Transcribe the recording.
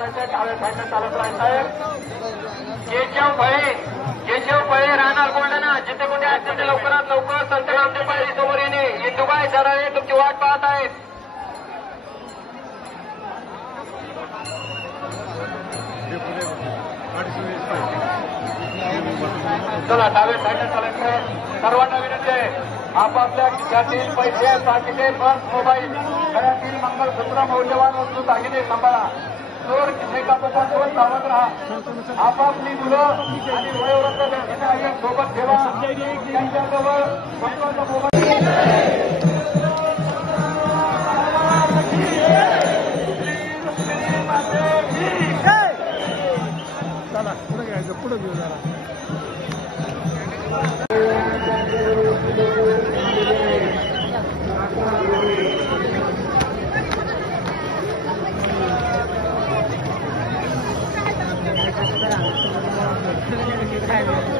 राहायचं, डाव्या साईडला चालत राहायचं आहे. केशव फळे राहणार बुलढाणा. जिथे कुठे असेल ते लवकरात लवकर संत नामदेव पायरी समोर येणे. इंदुबाई जराळे तुमची वाट पाहत आहेत. चला डाव्या साईडला चालायचं. सर्वांना विनंती आहे, आपापल्या खिशातील पैसे, साठीचे पर्स, मोबाईल, घरातील मंगलसूत्र, मौल्यवान वस्तू दागिने सांभाळा. चोर खिसे कापतात सावध राहा. आपापली मुलं आणि वयोवृद्ध व्यक्तींना सोबत ठेवा. त्यांच्याजवळ महत्वाचा मोबाईल. चला पुढे घ्यायचं, पुढे घेऊ जरा. Thank you.